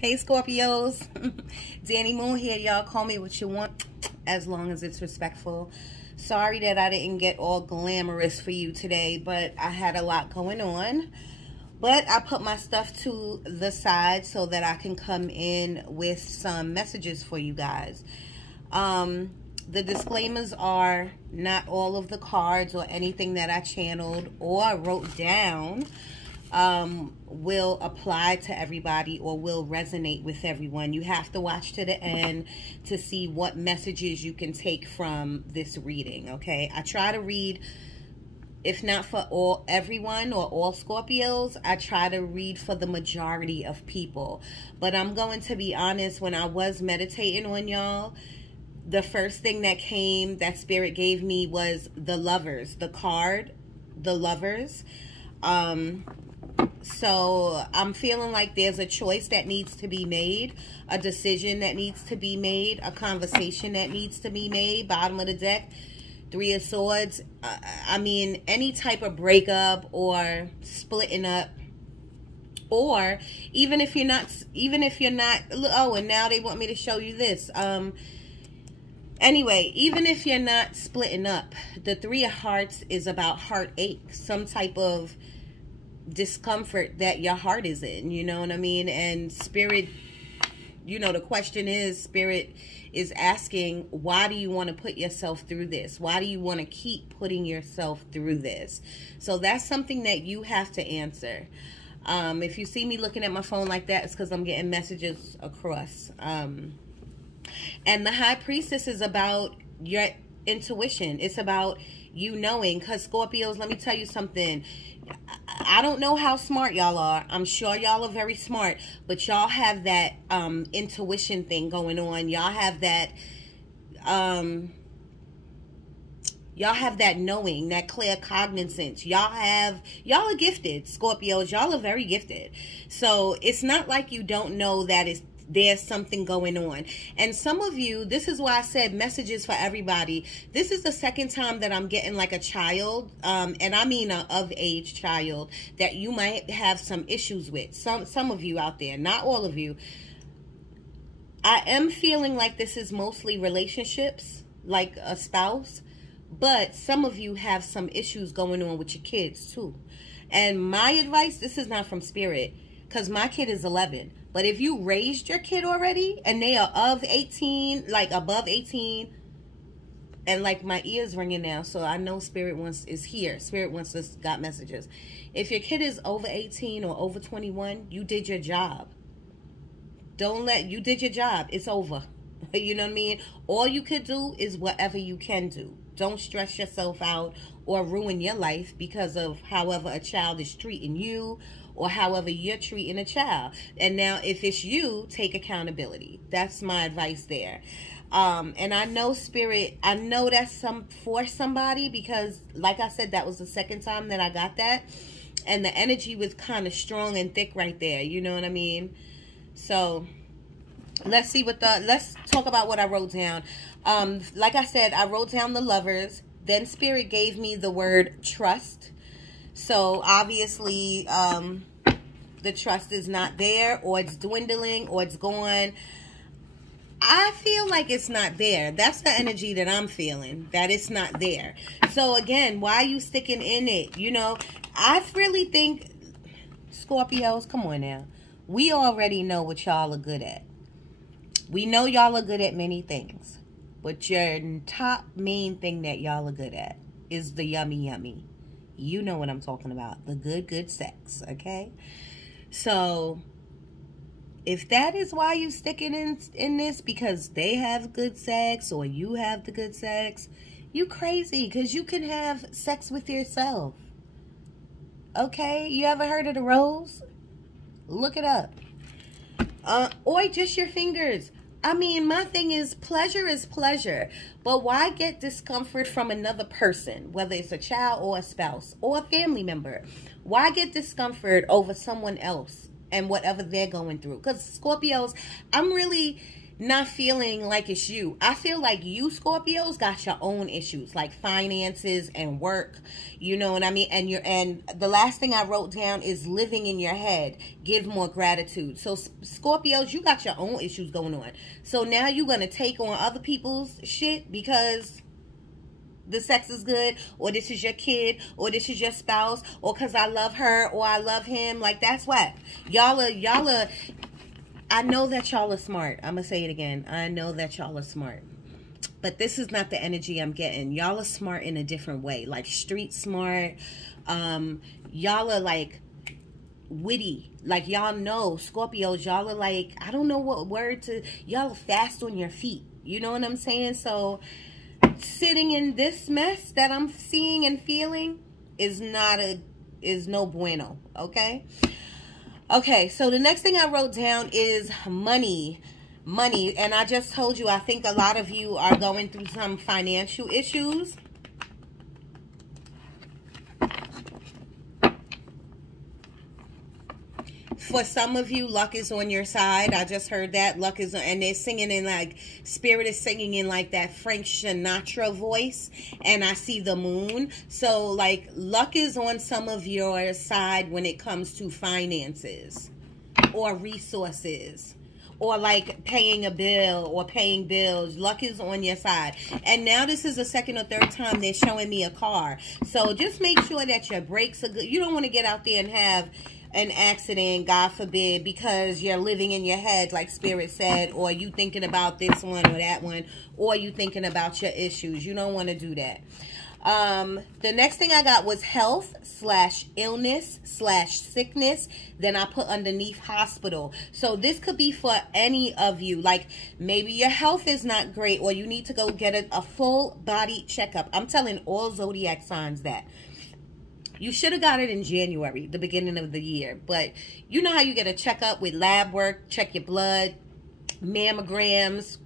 Hey Scorpios, Danny Moon here. Y'all call me what you want as long as it's respectful. Sorry that I didn't get all glamorous for you today, but I had a lot going on. But I put my stuff to the side so that I can come in with some messages for you guys. The disclaimers are not all of the cards or anything that I channeled or wrote down will apply to everybody or will resonate with everyone. You have to watch to the end to see what messages you can take from this reading, okay? I try to read, if not for everyone or all Scorpios, I try to read for the majority of people. But I'm going to be honest, when I was meditating on y'all, the first thing that came, that Spirit gave me, was the Lovers, the card, the Lovers. So I'm feeling like there's a choice that needs to be made, a decision that needs to be made, a conversation that needs to be made. Bottom of the deck, Three of Swords. I mean, any type of breakup or splitting up, or even if you're not, oh, and now they want me to show you this. Anyway, even if you're not splitting up, the Three of Hearts is about heartache, some type of discomfort that your heart is in, you know what I mean? And Spirit, you know, the question is, Spirit is asking, why do you want to put yourself through this? Why do you want to keep putting yourself through this? So that's something that you have to answer. If you see me looking at my phone like that, it's because I'm getting messages across. And the High Priestess is about your intuition. It's about you knowing, because Scorpios, let me tell you something. I don't know how smart y'all are. I'm sure y'all are very smart, but y'all have that intuition thing going on. Y'all have that knowing, that clear cognizance. Y'all are gifted, Scorpios. Y'all are very gifted. So it's not like you don't know that there's something going on. And some of you, this is why I said messages for everybody. This is the second time that I'm getting like a child, and I mean a of-age child, that you might have some issues with. Some of you out there, not all of you. I am feeling like this is mostly relationships, like a spouse, but some of you have some issues going on with your kids too. And my advice, this is not from Spirit, because my kid is 11. But if you raised your kid already and they are of 18, like above 18, and like my ears ringing now, so I know Spirit is here. Spirit got messages. If your kid is over 18 or over 21, you did your job. You did your job. It's over. You know what I mean? All you could do is whatever you can do. Don't stress yourself out or ruin your life because of however a child is treating you, or however you're treating a child. And now if it's you, take accountability. That's my advice there. And I know Spirit, I know that's for somebody, because like I said, that was the second time that I got that. And the energy was kind of strong and thick right there. You know what I mean? So let's talk about what I wrote down. Like I said, I wrote down the Lovers. Then Spirit gave me the word trust. So obviously, the trust is not there, or it's dwindling, or it's gone. I feel like it's not there. That's the energy that I'm feeling, that it's not there. So again, why are you sticking in it? You know, I really think, Scorpios, come on now. We already know what y'all are good at. We know y'all are good at many things, but your top main thing that y'all are good at is the yummy yummy. You know what I'm talking about. The good sex, okay? So, if that is why you sticking in this, because they have good sex or you have the good sex, you crazy, because you can have sex with yourself. Okay? You ever heard of the rose? Look it up. Or just your fingers. I mean, my thing is pleasure, but why get discomfort from another person, whether it's a child or a spouse or a family member? Why get discomfort over someone else and whatever they're going through? Because Scorpios, I'm really not feeling like it's you. I feel like you Scorpios got your own issues, like finances and work. You know what I mean? And the last thing I wrote down is living in your head. Give more gratitude. So Scorpios, you got your own issues going on. So now you're going to take on other people's shit because the sex is good, or this is your kid, or this is your spouse, or because I love her or I love him. Like, that's what y'all are. I know that y'all are smart. I'm going to say it again. I know that y'all are smart. But this is not the energy I'm getting. Y'all are smart in a different way. Like street smart. Y'all are like witty. Like y'all know, Scorpios, y'all are like, I don't know what word to, y'all are fast on your feet. You know what I'm saying? So sitting in this mess that I'm seeing and feeling is no bueno. Okay? Okay, so the next thing I wrote down is money. Money. And I just told you, I think a lot of you are going through some financial issues. For some of you, luck is on your side. I just heard that. Luck is on, and they're singing in like, Spirit is singing in like that Frank Sinatra voice. And I see the moon. So like, luck is on some of your side when it comes to finances or resources, or like paying a bill or paying bills. Luck is on your side. And now this is the second or third time they're showing me a car. So just make sure that your brakes are good. You don't want to get out there and have an accident, God forbid, because you're living in your head, like Spirit said, or you thinking about this one or that one, or you thinking about your issues. You don't want to do that. The next thing I got was health / illness / sickness. Then I put underneath hospital. So this could be for any of you. Like maybe your health is not great, or you need to go get a full body checkup. I'm telling all zodiac signs that. You should have got it in January, the beginning of the year. But you know how you get a checkup with lab work, check your blood, mammograms,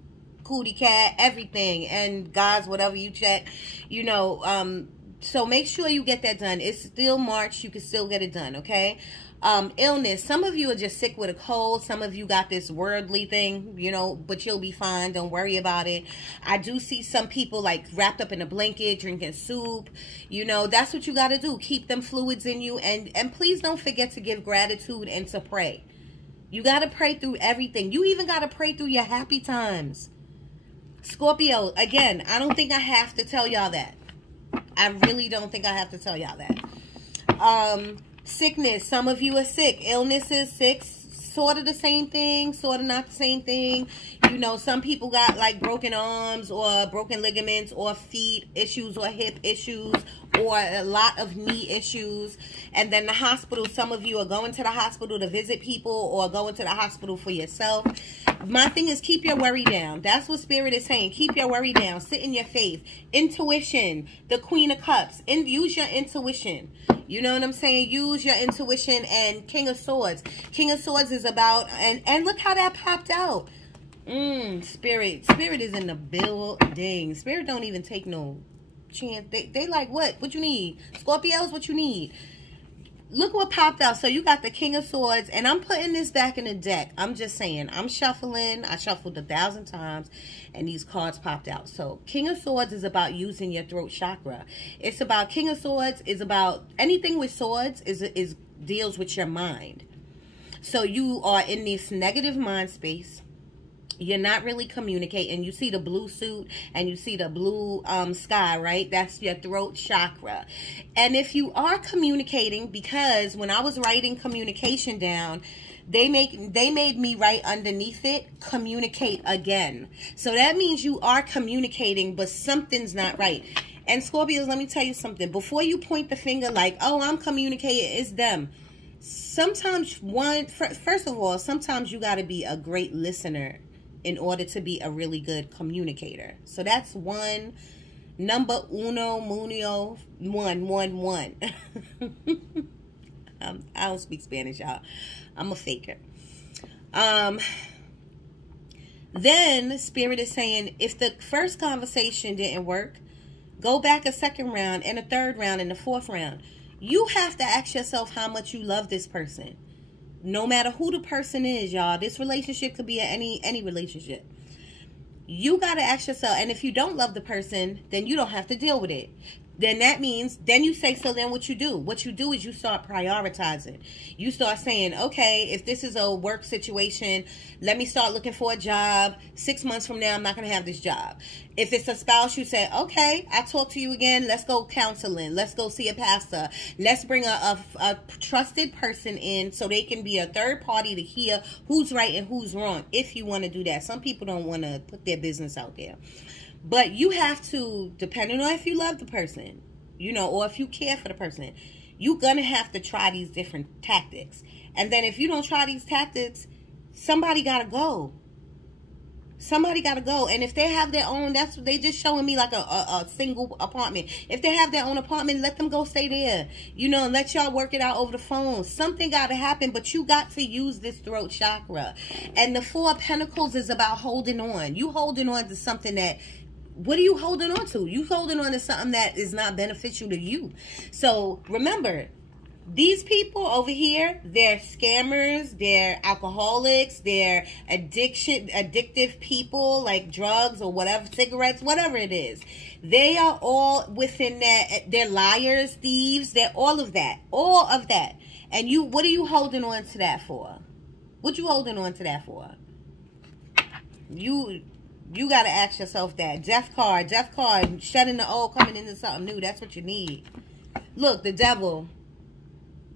cootie cat, everything. And guys, whatever you check, you know, so make sure you get that done. It's still March. You can still get it done, okay? Illness. Some of you are just sick with a cold. Some of you got this worldly thing, you know, but you'll be fine. Don't worry about it. I do see some people like wrapped up in a blanket, drinking soup. You know, that's what you got to do. Keep them fluids in you. And please don't forget to give gratitude and to pray. You got to pray through everything. You even got to pray through your happy times. Scorpio, again, I don't think I have to tell y'all that. I really don't think I have to tell y'all that. Sickness. Some of you are sick. Illness is sick. Sort of the same thing. Sort of not the same thing. You know, some people got like broken arms or broken ligaments or feet issues or hip issues or a lot of knee issues. And then the hospital. Some of you are going to the hospital to visit people or going to the hospital for yourself. My thing is keep your worry down. That's what Spirit is saying. Keep your worry down. Sit in your faith. Intuition. The Queen of Cups. And use your intuition. You know what I'm saying? Use your intuition. And King of Swords. King of Swords is about, and look how that popped out. Spirit is in the building. Spirit don't even take no chance. They like, what you need? Scorpios, what you need? Look what popped out. So you got the King of Swords, and I'm putting this back in the deck. I'm just saying, I'm shuffling. I shuffled 1,000 times, and these cards popped out. So King of Swords is about using your throat chakra. It's about, King of Swords is about anything with swords is deals with your mind. So you are in this negative mind space. You're not really communicating. You see the blue suit and you see the blue sky, right? That's your throat chakra. And if you are communicating, because when I was writing communication down, they made me write underneath it, communicate again. So that means you are communicating, but something's not right. And Scorpios, let me tell you something. Before you point the finger like, oh, I'm communicating, it's them. Sometimes, first of all, sometimes you got to be a great listener in order to be a really good communicator. So that's one. Number uno, munio, 111. I don't speak Spanish, y'all. I'm a faker. Then Spirit is saying, if the first conversation didn't work, go back a second round and a third round and a fourth round. You have to ask yourself how much you love this person. No matter who the person is, y'all. This relationship could be any relationship. You got to ask yourself, and if you don't love the person, then you don't have to deal with it. Then that means, then you say, so then what you do? What you do is you start prioritizing. You start saying, okay, if this is a work situation, let me start looking for a job. 6 months from now, I'm not going to have this job. If it's a spouse, you say, okay, I'll talk to you again. Let's go counseling. Let's go see a pastor. Let's bring a trusted person in so they can be a third party to hear who's right and who's wrong, if you want to do that. Some people don't want to put their business out there. But you have to, depending on if you love the person, you know, or if you care for the person, you're going to have to try these different tactics. And then if you don't try these tactics, somebody got to go. Somebody got to go. And if they have their own, that's what they just showing me, like a single apartment. If they have their own apartment, let them go stay there. You know, and let y'all work it out over the phone. Something got to happen, but you got to use this throat chakra. And the Four of Pentacles is about holding on. You holding on to something that, what are you holding on to? You holding on to something that is not beneficial to you. So remember, these people over here, they're scammers, they're alcoholics, they're addictive people, like drugs or whatever, cigarettes, whatever it is. They are all within that. They're liars, thieves, they're all of that. All of that. And you, what are you holding on to that for? What you holding on to that for? You got to ask yourself that. Death card, shedding the old, coming into something new. That's what you need. Look, the devil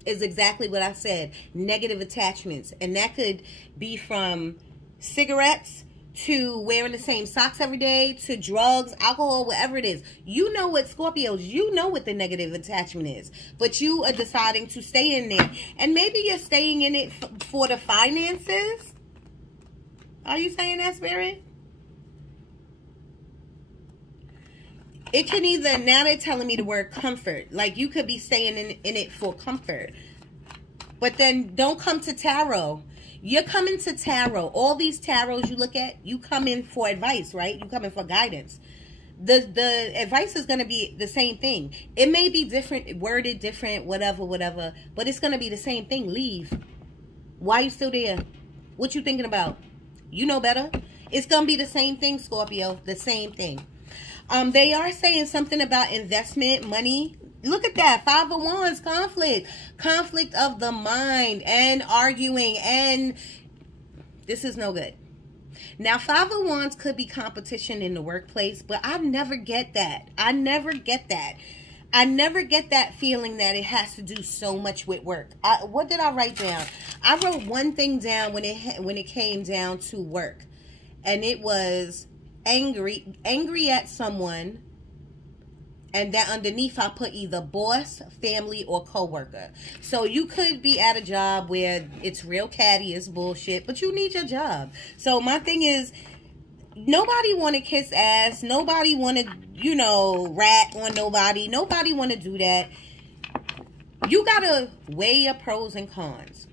is exactly what I said. Negative attachments. And that could be from cigarettes to wearing the same socks every day to drugs, alcohol, whatever it is. You know what, Scorpios, you know what the negative attachment is. But you are deciding to stay in there. And maybe you're staying in it for the finances. Are you saying that, Spirit? It can either, now they're telling me the word comfort. Like you could be staying in it for comfort. But then don't come to tarot. You're coming to tarot. All these tarots you look at, you come in for advice, right? You come in for guidance. The advice is going to be the same thing. It may be different, worded different, whatever. But it's going to be the same thing. Leave. Why are you still there? What you thinking about? You know better. It's going to be the same thing, Scorpio. The same thing. They are saying something about investment, money. Look at that. Five of Wands, conflict. Conflict of the mind and arguing. And this is no good. Now, Five of Wands could be competition in the workplace, but I never get that. I never get that. I never get that feeling that it has to do so much with work. What did I write down? I wrote one thing down when it came down to work. And it was angry at someone, and that underneath I put either boss, family, or coworker. So you could be at a job where it's real catty, it's bullshit, but you need your job. So my thing is, nobody want to kiss ass, nobody want to, you know, rat on nobody, nobody want to do that. You gotta weigh your pros and cons.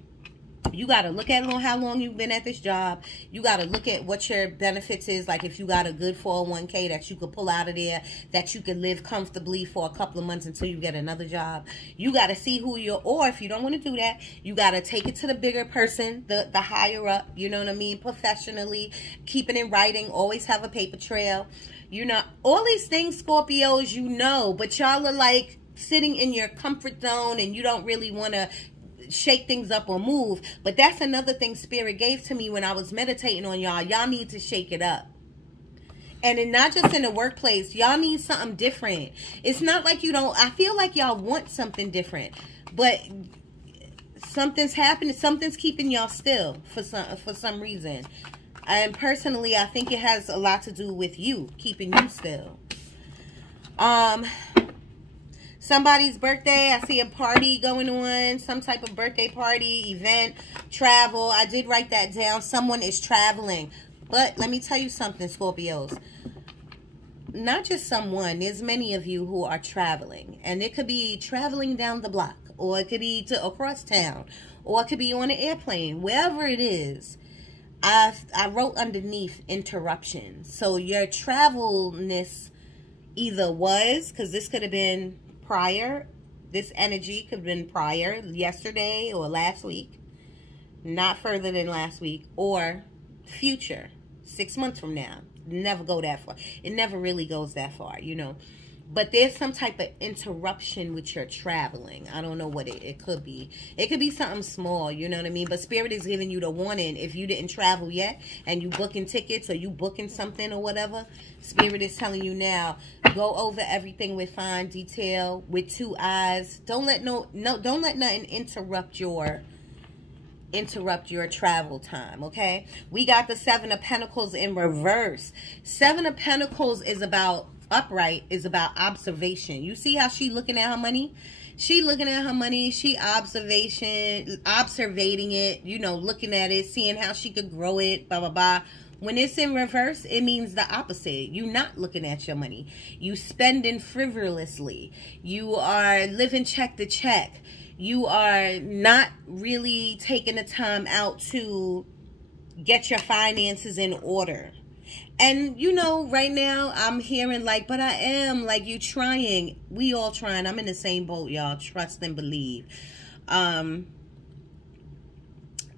You got to look at how long you've been at this job. You got to look at what your benefits is. Like if you got a good 401k that you could pull out of there, that you could live comfortably for a couple of months until you get another job. You got to see who you're, or if you don't want to do that, you got to take it to the bigger person, the higher up, you know what I mean? Professionally, keep it in writing, always have a paper trail. You know, all these things, Scorpios, you know, but y'all are like sitting in your comfort zone and you don't really want to shake things up or move. But that's another thing Spirit gave to me when I was meditating on y'all. Y'all need to shake it up. And then not just in the workplace. Y'all need something different. It's not like you don't. I feel like y'all want something different. But something's happening. Something's keeping y'all still for some reason. And personally, I think it has a lot to do with you. Keeping you still. Somebody's birthday, I see a party going on, some type of birthday party, event, travel. I did write that down. Someone is traveling. But let me tell you something, Scorpios. Not just someone. There's many of you who are traveling. And it could be traveling down the block. Or it could be to across town. Or it could be on an airplane. Wherever it is. I wrote underneath interruption. So your travelness either was, because this could have been prior, this energy could have been prior, yesterday or last week, not further than last week, or future, 6 months from now, never go that far. It never really goes that far, you know. But there's some type of interruption with your traveling. I don't know what it could be. It could be something small, you know what I mean? But Spirit is giving you the warning. If you didn't travel yet and you booking tickets or you booking something or whatever, Spirit is telling you now, go over everything with fine detail, with 2 eyes. Don't let don't let nothing interrupt your travel time, okay? We got the 7 of Pentacles in reverse. 7 of Pentacles is about upright, is about observation. You see how she looking at her money? She looking at her money. She observating it, you know, looking at it, seeing how she could grow it, blah, blah, blah. When it's in reverse, it means the opposite. You're not looking at your money. You spending frivolously. You are living check to check. You are not really taking the time out to get your finances in order. And, you know, right now I'm hearing like, but I am, like, you trying. We all trying. I'm in the same boat, y'all. Trust and believe.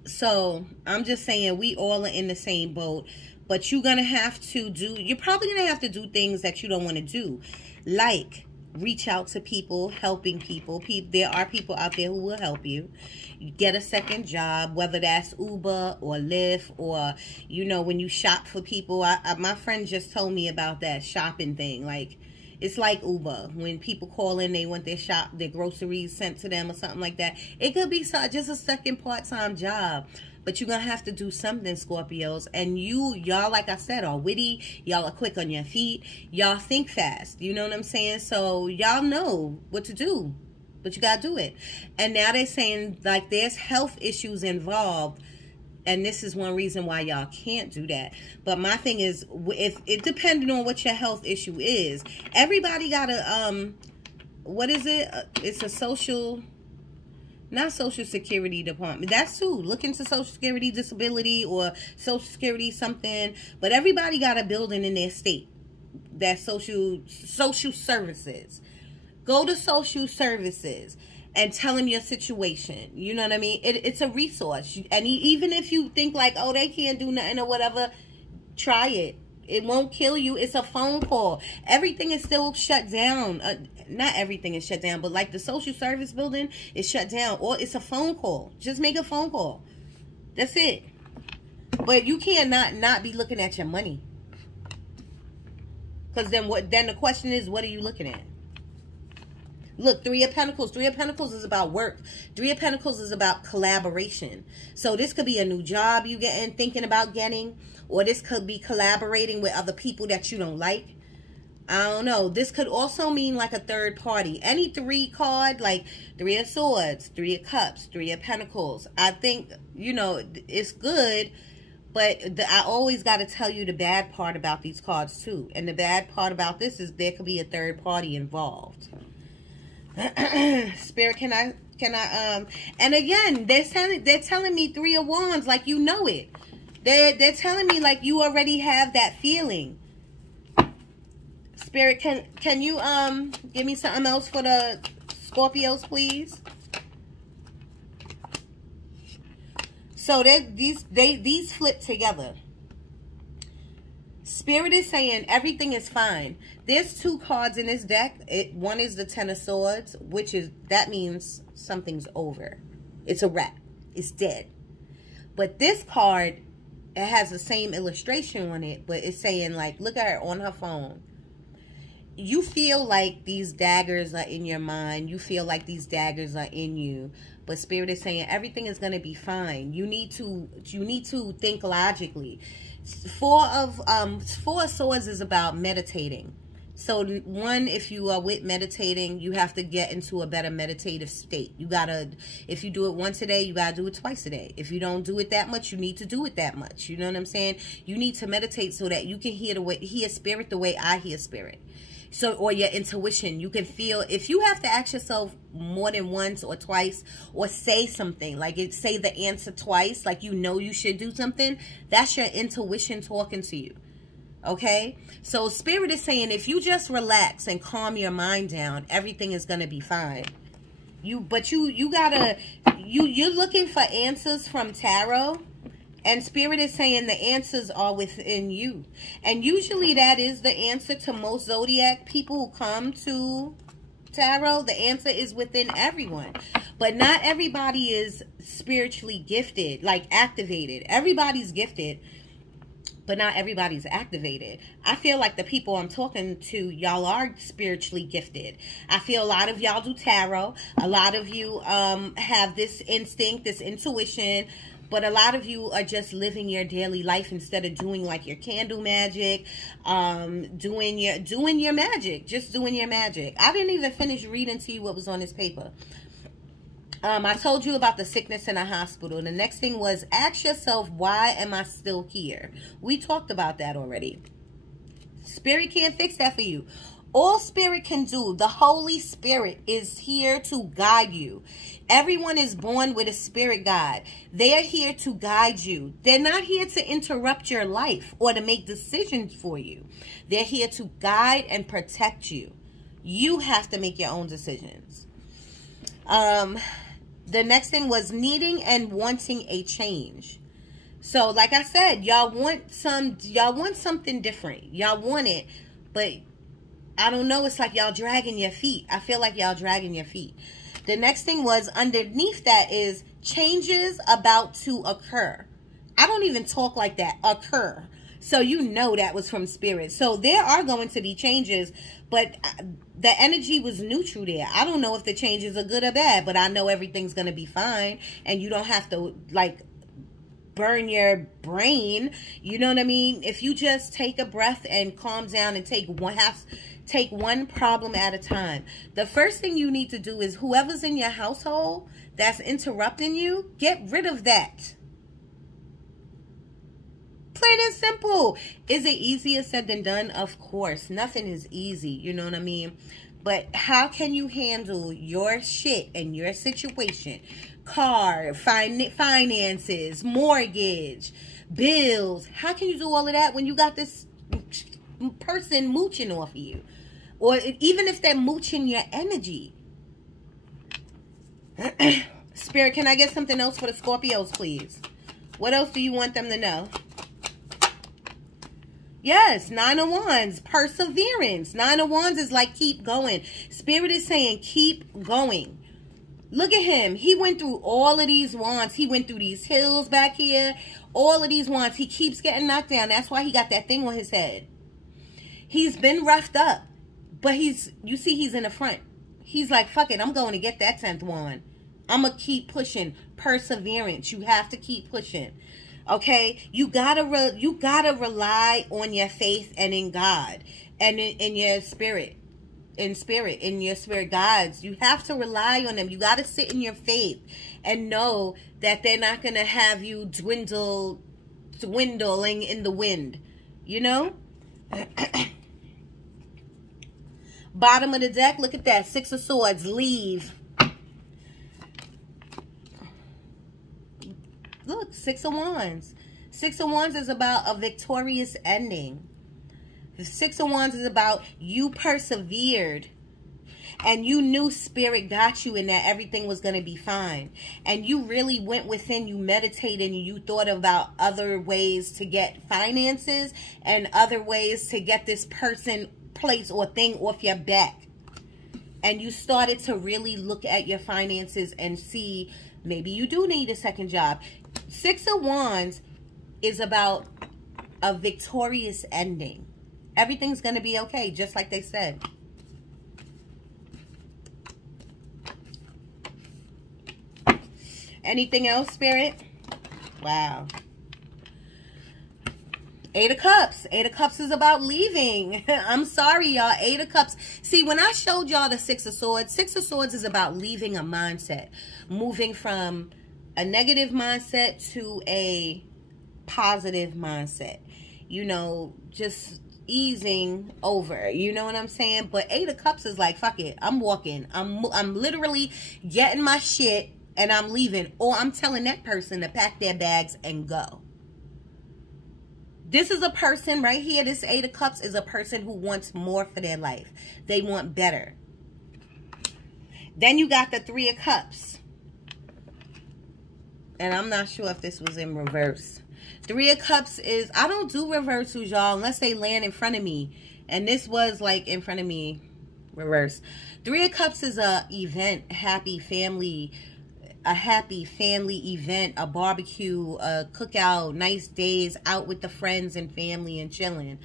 So I'm just saying we all are in the same boat. But you're probably going to have to do things that you don't want to do. Like reach out to people, helping people. There are people out there who will help you. Get a second job, whether that's Uber or Lyft, or, you know, when you shop for people. My friend just told me about that shopping thing. Like, it's like Uber. When people call in, they want their groceries sent to them or something like that. It could be just a second part-time job. But you're going to have to do something, Scorpios. And y'all, like I said, are witty. Y'all are quick on your feet. Y'all think fast. You know what I'm saying? So y'all know what to do. But you got to do it. And now they're saying, like, there's health issues involved. And this is one reason why y'all can't do that. But my thing is, if it depending on what your health issue is, everybody got a, what is it? It's a social... Not Social Security Department. That's too. Look into Social Security Disability or Social Security something. But everybody got a building in their state. That's social services. Go to social services and tell them your situation. You know what I mean? It's a resource. And even if you think like, oh, they can't do nothing or whatever, try it. It won't kill you. It's a phone call. Everything is still shut down. Not everything is shut down, but like the social service building is shut down. Or it's a phone call. Just make a phone call. That's it. But you can't not be looking at your money. Because then the question is, what are you looking at? Look, 3 of Pentacles. 3 of Pentacles is about work. 3 of Pentacles is about collaboration. So this could be a new job you thinking about getting. Or this could be collaborating with other people that you don't like. I don't know. This could also mean like a third party. Any 3 card, like 3 of Swords, 3 of Cups, 3 of Pentacles. I think, you know, it's good. But I always got to tell you the bad part about these cards too. And the bad part about this is there could be a third party involved. Spirit, can I and again, they're telling me 3 of Wands like you know it. They're telling me like you already have that feeling. Spirit, can you give me something else for the Scorpios, please? So these flip together. Spirit is saying everything is fine. There's 2 cards in this deck. One is the 10 of Swords, that means something's over. It's a wrap. It's dead. But this card, it has the same illustration on it, but it's saying like, look at her on her phone. You feel like these daggers are in your mind. You feel like these daggers are in you. But Spirit is saying everything is going to be fine. You need to think logically. 4 of Swords is about meditating. So one, if you are with meditating, you have to get into a better meditative state. You gotta, if you do it once a day, you gotta do it twice a day. If you don't do it that much, you need to do it that much. You know what I'm saying? You need to meditate so that you can hear spirit the way I hear spirit. So, or your intuition, you can feel, if you have to ask yourself more than once or twice, or say something, like say the answer twice, like you know you should do something, that's your intuition talking to you. Okay? So Spirit is saying if you just relax and calm your mind down, everything is going to be fine. You're looking for answers from tarot, And Spirit is saying the answers are within you. And usually that is the answer to most zodiac people who come to tarot. The answer is within everyone. But not everybody is spiritually gifted, like activated. Everybody's gifted, but not everybody's activated. I feel like the people I'm talking to, y'all are spiritually gifted. I feel a lot of y'all do tarot. A lot of you have this instinct, this intuition, but a lot of you are just living your daily life instead of doing like your candle magic, doing your magic, just doing your magic. I didn't even finish reading to you what was on this paper. I told you about the sickness in a hospital. The next thing was, ask yourself, why am I still here? We talked about that already. Spirit can't fix that for you. All Spirit can do, the Holy Spirit is here to guide you. Everyone is born with a spirit guide. They are here to guide you. They're not here to interrupt your life or to make decisions for you. They're here to guide and protect you. You have to make your own decisions. The next thing was needing and wanting a change. So like I said, y'all want something different. Y'all want it, but I don't know. It's like y'all dragging your feet. I feel like y'all dragging your feet. The next thing was underneath that is changes about to occur. I don't even talk like that. Occur. So you know that was from Spirit. So there are going to be changes, but the energy was neutral there. I don't know if the changes are good or bad, but I know everything's going to be fine. And you don't have to like burn your brain. You know what I mean? If you just take a breath and calm down and take one problem at a time. The first thing you need to do is whoever's in your household that's interrupting you, get rid of that. Plain and simple. Is it easier said than done? Of course. Nothing is easy. You know what I mean? But how can you handle your shit and your situation? Car, finances, mortgage, bills. How can you do all of that when you got this person mooching off of you? Or even if they're mooching your energy. Spirit, can I get something else for the Scorpios, please? What else do you want them to know? Yes, Nine of Wands, perseverance. Nine of Wands is like keep going. Spirit is saying keep going. Look at him. He went through all of these wands. He went through these hills back here. All of these wands. He keeps getting knocked down. That's why he got that thing on his head. He's been roughed up. But you see he's in the front. He's like, fuck it, I'm going to get that 10th wand. I'm going to keep pushing. Perseverance. You have to keep pushing. Okay? You gotta rely on your faith and in God. And in your spirit. In your spirit guides. You have to rely on them. You got to sit in your faith. And know that they're not going to have you dwindling in the wind. You know? Bottom of the deck, look at that. Six of Swords, leave. Look, Six of Wands. Six of Wands is about a victorious ending. The Six of Wands is about you persevered. And you knew Spirit got you and that everything was going to be fine. And you really went within, you meditated, and you thought about other ways to get finances and other ways to get this person, place, or thing off your back. And you started to really look at your finances and see maybe you do need a second job. Six of Wands is about a victorious ending. Everything's going to be okay, just like they said. Anything else, Spirit? Wow. Eight of Cups. Eight of Cups is about leaving. I'm sorry, y'all. Eight of Cups. See, when I showed y'all the Six of Swords is about leaving a mindset. Moving from a negative mindset to a positive mindset. You know, just easing over. You know what I'm saying? But Eight of Cups is like, fuck it. I'm walking. I'm literally getting my shit and I'm leaving. Or I'm telling that person to pack their bags and go. This is a person right here. This Eight of Cups is a person who wants more for their life. They want better. Then you got the Three of Cups. And I'm not sure if this was in reverse. Three of Cups is, I don't do reversals, y'all, unless they land in front of me. And this was like in front of me, reverse. Three of Cups is a event, a happy family event, a barbecue, a cookout, nice days out with the friends and family and chilling.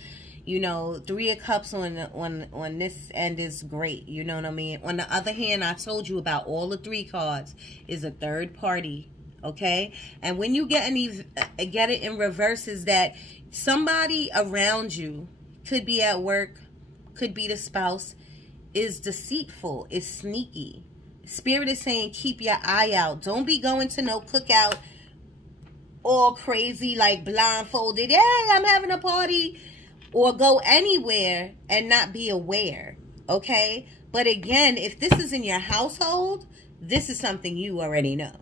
You know, Three of Cups on this end is great. You know what I mean? On the other hand, I told you about all the 3 cards is a third party. Okay, and when you get it in reverse, is that somebody around you, could be at work, could be the spouse, is deceitful, is sneaky. Spirit is saying keep your eye out. Don't be going to no cookout all crazy, like blindfolded. Hey, I'm having a party. Or go anywhere and not be aware. Okay, but again, if this is in your household, this is something you already know.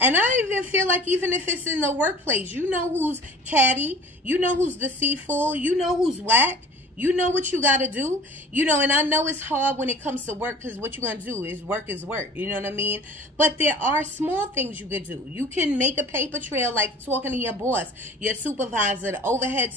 And I even feel like even if it's in the workplace, you know who's catty, you know who's deceitful, you know who's whack, you know what you got to do, you know, and I know it's hard when it comes to work because what you're going to do is work, you know what I mean? But there are small things you could do. You can make a paper trail like talking to your boss, your supervisor, the overhead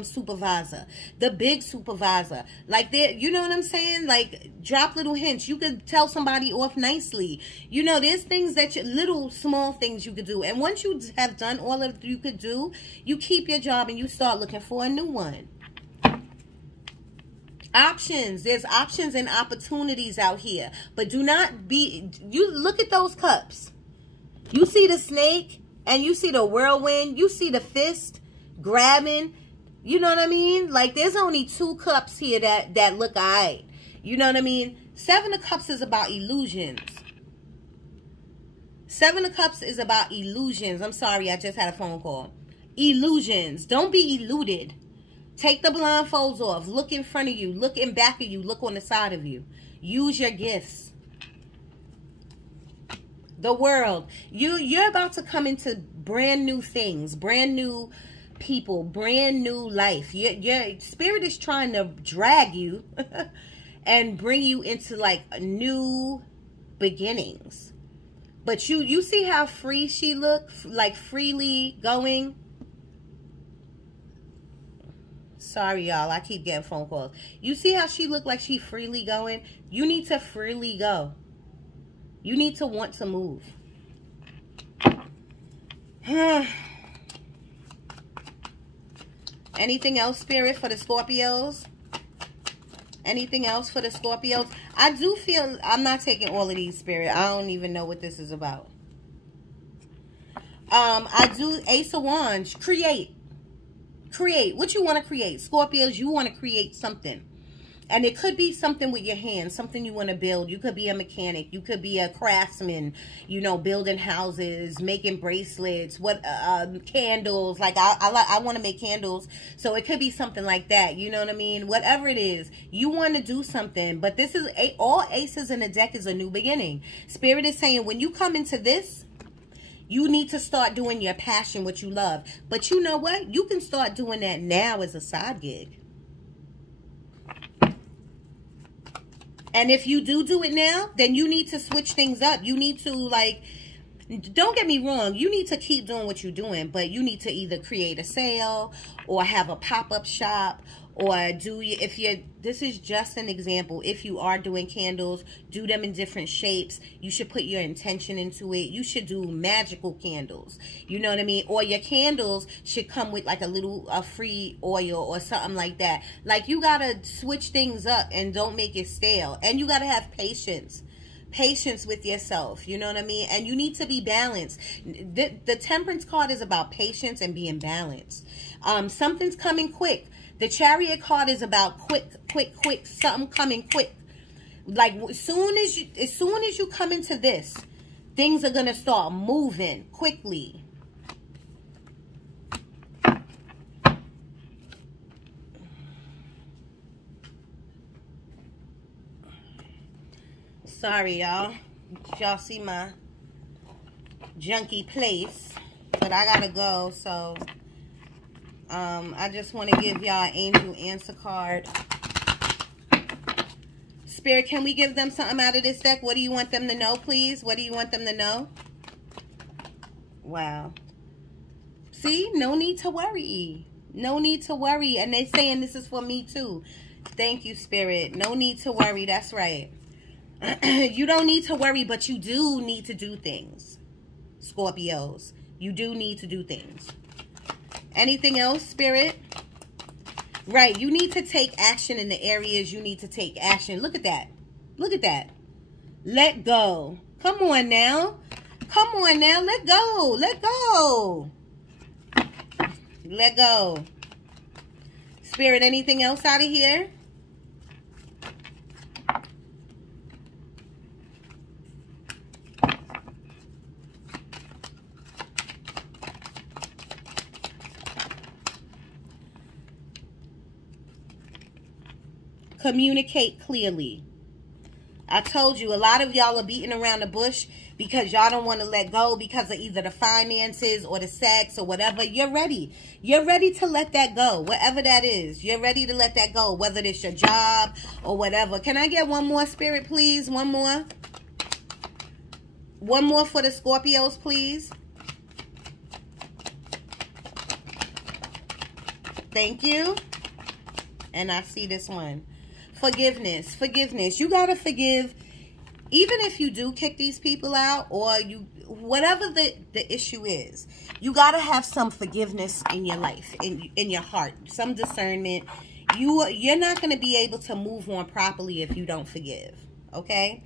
supervisor, the big supervisor. Like, you know what I'm saying? Like, drop little hints. You could tell somebody off nicely. You know, there's things that little small things you could do. And once you have done all of you could do, you keep your job and you start looking for a new one. Options. There's options and opportunities out here. But do not be... You look at those cups. You see the snake and you see the whirlwind. You see the fist grabbing. You know what I mean? Like, there's only 2 cups here that look all right. You know what I mean? 7 of Cups is about illusions. 7 of Cups is about illusions. I'm sorry, I just had a phone call. Illusions. Don't be eluded. Take the blindfolds off. Look in front of you. Look in back of you. Look on the side of you. Use your gifts. The world. You're about to come into brand new things. Brand new people. Brand new life. Your spirit is trying to drag you and bring you into like new beginnings. But you see how free she looks? Like freely going. Sorry, y'all. I keep getting phone calls. You see how she looked like she freely going? You need to freely go. You need to want to move. Anything else, Spirit, for the Scorpios? Anything else for the Scorpios? I do feel... I'm not taking all of these, Spirit. I don't even know what this is about. I do Ace of Wands. Create. Create what you want to create. Scorpios, you want to create something. And it could be something with your hands, something you want to build. You could be a mechanic. You could be a craftsman, you know, building houses, making bracelets, candles. Like, I want to make candles. So it could be something like that. You know what I mean? Whatever it is, you want to do something. But this is, all aces in the deck is a new beginning. Spirit is saying when you come into this, you need to start doing your passion, what you love. But you know what? You can start doing that now as a side gig. And if you do it now, then you need to switch things up. You need to, like, don't get me wrong. You need to keep doing what you're doing. But you need to either create a sale or have a pop-up shop. Or this is just an example. If you are doing candles, do them in different shapes. You should put your intention into it. You should do magical candles. You know what I mean? Or your candles should come with like a free oil or something like that. Like, you got to switch things up and don't make it stale. And you got to have patience. Patience with yourself. You know what I mean? And you need to be balanced. The Temperance card is about patience and being balanced. Something's coming quick. The Chariot card is about quick, something coming quick. Like, as soon as you come into this, things are going to start moving quickly. Sorry, y'all. Y'all see my junky place. But I got to go, so... I just want to give y'all an angel answer card. Spirit, can we give them something out of this deck? What do you want them to know, please? What do you want them to know? Wow. See, no need to worry. No need to worry. And they're saying this is for me too. Thank you, Spirit. No need to worry. That's right. You don't need to worry, but you do need to do things. Scorpios. You do need to do things. Anything else, Spirit? Right. You need to take action in the areas you need to take action. Look at that. Look at that. Let go. Come on now. Come on now. Let go. Let go. Let go. Spirit, anything else out of here? Communicate clearly. I told you, a lot of y'all are beating around the bush because y'all don't want to let go because of either the finances or the sex or whatever. You're ready. You're ready to let that go, whatever that is. You're ready to let that go, whether it's your job or whatever. Can I get one more, Spirit, please? One more. One more for the Scorpios, please. Thank you. And I see this one. Forgiveness. Forgiveness. You got to forgive. Even if you do kick these people out or you, whatever the issue is, you got to have some forgiveness in your life, in your heart, some discernment. You're not going to be able to move on properly if you don't forgive. Okay?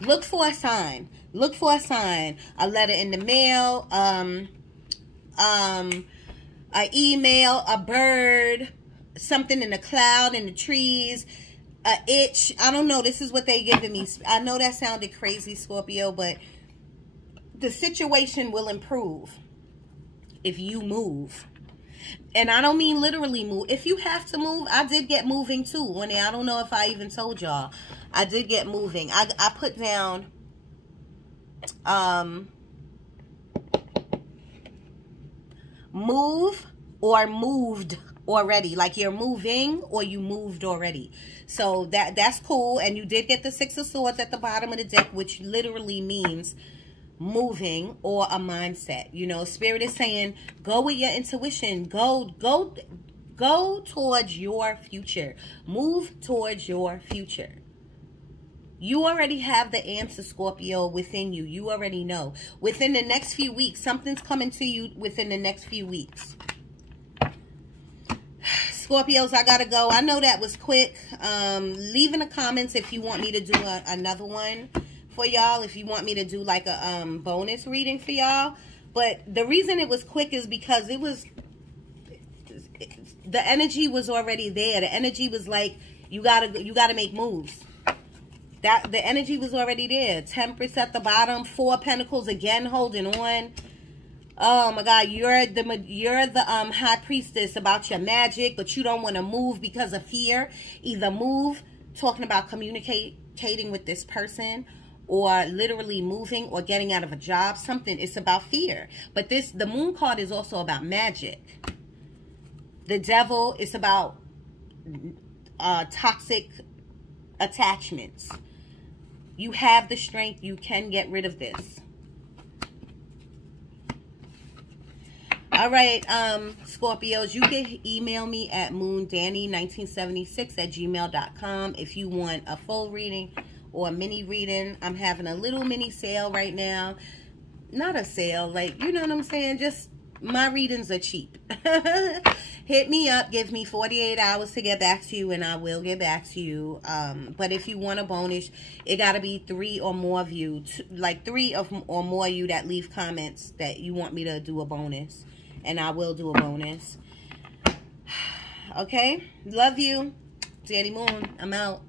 Look for a sign. Look for a sign. A letter in the mail, an email, a bird, something in the cloud, in the trees, a itch. I don't know. This is what they giving me. I know that sounded crazy, Scorpio, but the situation will improve if you move. And I don't mean literally move. If you have to move, I did get moving too. When I don't know if I even told y'all, I did get moving. I put down move or moved already, like you're moving or you moved already. So that's cool. And you did get the Six of Swords at the bottom of the deck, which literally means moving or a mindset. You know, Spirit is saying go with your intuition. Go towards your future. Move towards your future. You already have the answer, Scorpio, within you. You already know. Within the next few weeks, something's coming to you within the next few weeks. Scorpios, I gotta go. I know that was quick. Leave in the comments if you want me to do another one for y'all. If you want me to do like a bonus reading for y'all. But the reason it was quick is because it was... the energy was already there. The energy was like, you gotta make moves. That the energy was already there. Temperance at the bottom, 4 of Pentacles again holding on. Oh my God, you're the high priestess about your magic, but you don't want to move because of fear. Either move, talking about communicating with this person, or literally moving or getting out of a job. Something. It's about fear. But the Moon card is also about magic. The Devil is about toxic attachments. You have the strength. You can get rid of this. All right, Scorpios, you can email me at moondanny1976@gmail.com if you want a full reading or a mini reading. I'm having a little mini sale right now. Not a sale, like, you know what I'm saying? Just, my readings are cheap. Hit me up. Give me 48 hours to get back to you, and I will get back to you. But if you want a bonus, it got to be 3 or more of you, like 3 or more of you that leave comments that you want me to do a bonus. And I will do a bonus. Okay? Love you. Danny Moon. I'm out.